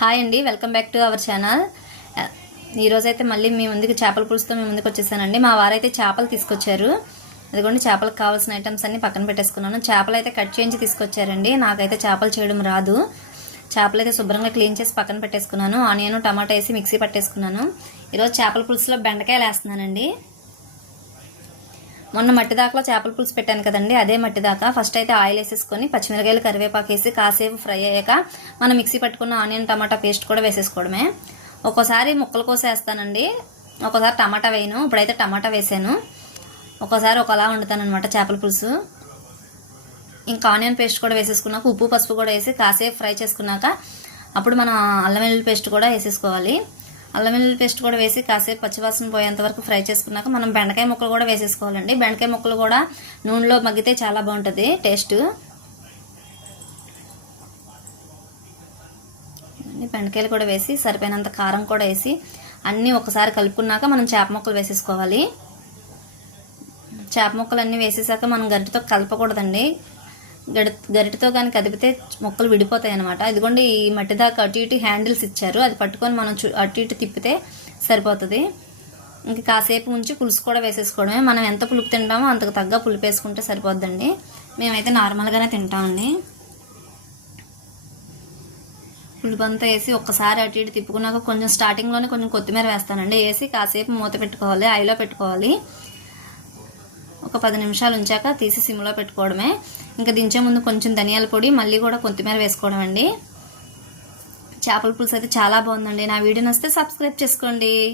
Hi అండి, welcome back to our channel. ఈరోజైతే మళ్ళీ మీ ముందుకు చేపల పులుసుతో మీ ముందుకు వచ్చేసానండి. మా వారైతే చేపలు తీసుకొచ్చారు. అదిగోండి, చేపలకు కావాల్సిన ఐటమ్స్ అన్ని పక్కన పెట్టేసుకున్నాను. చేపలు అయితే కట్ చేయించి తీసుకొచ్చారండి. నాకైతే చేపలు చేయడం రాదు. చేపలు అయితే శుభ్రంగా క్లీన్ చేసి పక్కన పెట్టేసుకున్నాను. ఆనియన్ టమాటా వేసి మిక్సీ పట్టేసుకున్నాను. ఈరోజు చేపల పులుసులో బెండకాయలు వేస్తున్నానండి. మొన్న మట్టిదాకలో చేపల పులుసు పెట్టాను కదండి, అదే మట్టిదాకా. ఫస్ట్ అయితే ఆయిల్ వేసేసుకొని పచ్చిమిరకాయలు కరివేపాకు వేసి కాసేపు ఫ్రై అయ్యాక మనం మిక్సీ పట్టుకున్న ఆనియన్ టమాటా పేస్ట్ కూడా వేసేసుకోవడమే. ఒక్కోసారి ముక్కల కోసం వేస్తానండి, ఒక్కోసారి టమాటా వేయను. ఇప్పుడైతే టమాటా వేసాను. ఒక్కోసారి ఒకలా వండుతాను అనమాట చేపల పులుసు. ఇంకా ఆనియన్ పేస్ట్ కూడా వేసేసుకున్నాక ఉప్పు పసుపు కూడా వేసి కాసేపు ఫ్రై చేసుకున్నాక అప్పుడు మనం అల్లం వెల్లుల్లి పేస్ట్ కూడా వేసేసుకోవాలి. అల్లం వెల్లుల్లి పేస్ట్ కూడా వేసి కాసేపు పచ్చివాసన పోయేంత వరకు ఫ్రై చేసుకున్నాక మనం బెండకాయ ముక్కలు కూడా వేసేసుకోవాలండి. బెండకాయ ముక్కలు కూడా నూనెలో మగ్గితే చాలా బాగుంటుంది టేస్ట్. బెండకాయలు కూడా వేసి సరిపోయినంత కారం కూడా వేసి అన్నీ ఒకసారి కలుపుకున్నాక మనం చేప ముక్కలు వేసేసుకోవాలి. చేప ముక్కలు అన్నీ వేసేసాక మనం గరిటెతో కలపకూడదండి. గరిటెతో కానీ కదిపితే మొక్కలు విడిపోతాయి అనమాట. ఇదిగోండి, ఈ మట్టి దాకా అటు ఇటు హ్యాండిల్స్ ఇచ్చారు, అది పట్టుకొని మనం అటు ఇటు తిప్పితే సరిపోతుంది. ఇంక కాసేపు ఉంచి పులుసు కూడా వేసేసుకోవడమే. మనం ఎంత పులుపు తింటామో అంతకు తగ్గ పులుపు వేసుకుంటే సరిపోద్దండి. మేమైతే నార్మల్గానే తింటామండి. పులుపు అంతా వేసి ఒక్కసారి అటు ఇటు తిప్పుకున్నాక కొంచెం స్టార్టింగ్లోనే కొంచెం కొత్తిమీర వేస్తానండి. వేసి కాసేపు మూత పెట్టుకోవాలి, ఐలో పెట్టుకోవాలి. ఒక 10 నిమిషాలు ఉంచాక తీసి సిమ్లో పెట్టుకోవడమే. ఇంకా దించే ముందు కొంచెం ధనియాల పొడి మళ్ళీ కూడా కొత్తిమీర వేసుకోవడం అండి. చేపల పులుసు అయితే చాలా బాగుందండి. నా వీడియో నచ్చితే సబ్స్క్రైబ్ చేసుకోండి.